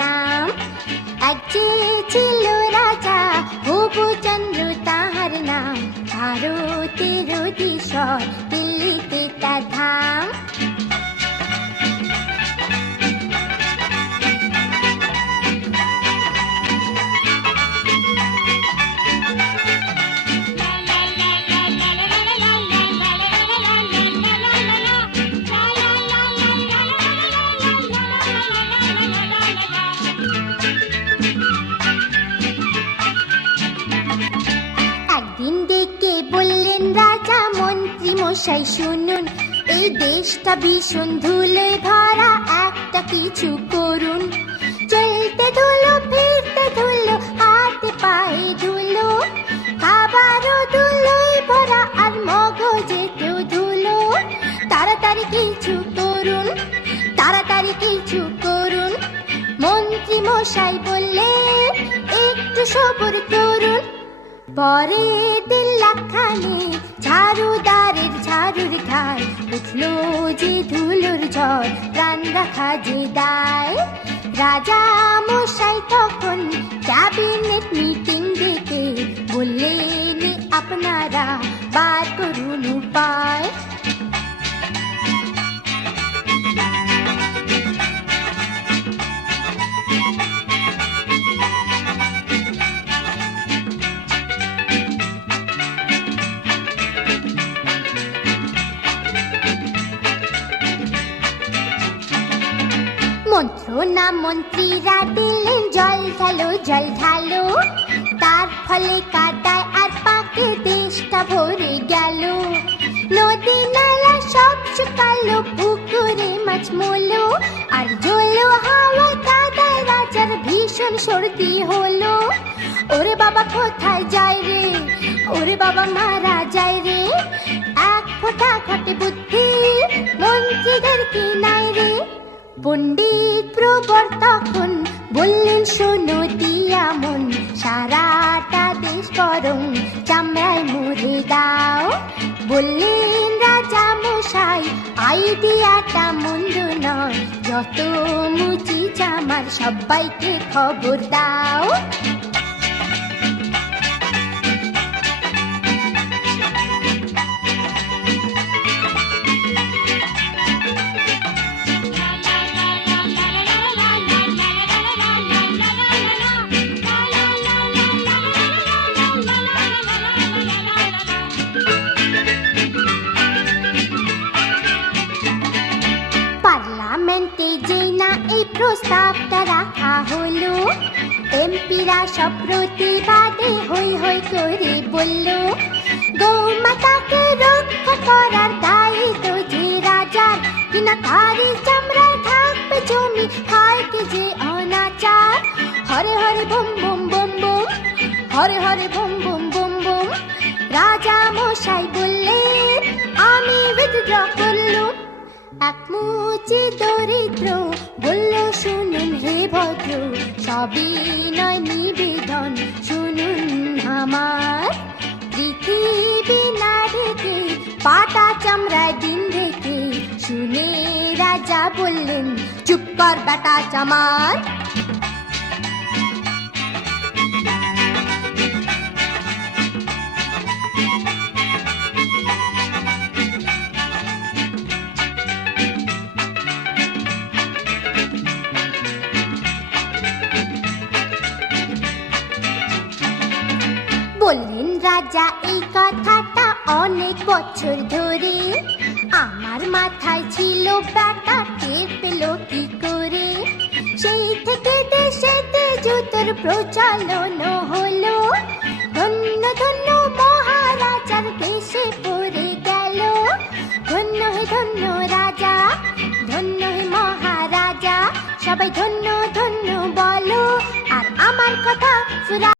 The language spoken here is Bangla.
নাম। এক যে ছিল রাজা হবুচন্দ্র তাহার নাম, ভারতের দেশর দিল্লিতে তার ধাম। একদিন ডেকে বললেন রাজা, মন্ত্রী মশাই শুনুন, এই দেশটা ভীষণ ধুলোয় ভরা, একটা কিছু করুন। চলতে ধুলো, ফিরতে ধুলো, হাতে পায়ে ধুলো, খাবারও ধুলোয় ভরা আর মগজেতেও ধুলো। তাড়াতাড়ি কিছু করুন, তাড়াতাড়ি কিছু করুন। মন্ত্রী মশাই বললেন, একটু সবর করুন। পরে 1.5 লাখ ঝাড়ুদারের ঝাড়ুর ধার, উঠলো যে ধুলোর ঝড়, প্রাণ রাখা যে দায়। রাজা মশাই তখন ক্যাবিনেট মিটিং ডেকে বললেন, আপনারা বার করুন উপায়। মন্ত্রণা মন্ত্রীরা দিলেন, জল ঢালো জল ঢালো, তার ফলে কাদায় আর পাকে দেশটা ভরে গেল। নদী নালা সব শুকালো, পুকুরে মাছ মলো, আর জলো হাওয়া কাদায় রাজার ভীষণ সর্দি হলো। ওরে বাবা কোথায় যায় রে, ওরে বাবা মারা যায় রে, এক ফোঁটা ঘটে বুদ্ধি মন্ত্রীদের কি নাই রে। পণ্ডিত প্রবর তখন বললেন, শোনো দিয়া মন, সারাটা দেশ বরং চামড়ায় মুড়ে দাও। বললেন রাজা মশাই, আইডিয়াটা মন্দ নয়, যত মুচি চামার সবাইকে খবর দাও। পার্লামেন্টে যে না এই প্রস্তাবটা রাখা হলো, এমপিরা সব প্রতিবাদে হই হই করে বলল, গৌমাতাকে রক্ষা করার দায়িত্ব যে রাজার, কিনা তারই চামড়ায় থাকবে জমি, হয় কি যে অনাচার। Hare Hare bomb bomb bomb bomb, Hare Hare bomb bomb bomb bomb. রাজা মশাই বললেন, আমি উইথড্র করলুম। এক মুচি দরিদ্র বলল, শুনুন হে ভদ্র, সবই নয় নিবেদন শুনুন আমার। পৃথিবী না ঢেকে পাটা চামড়ায় দিন রেখে, শুনে রাজা বললেন, চুপ কর বেটা চামার। বললেন রাজা এই কথাটা অনেক বছর ধরে, আমার মাথায় ছিল ব্যাটা, টের পেল কি করে। সেই থেকে দেশেতে জুতোর প্রচলন হলো, ধন্য ধন্য মহারাজার দেশে পড়ে গেল। ধন্য হে ধন্য রাজা, ধন্য হে মহারাজা, সবাই ধন্য ধন্য বলো, আর আমার কথা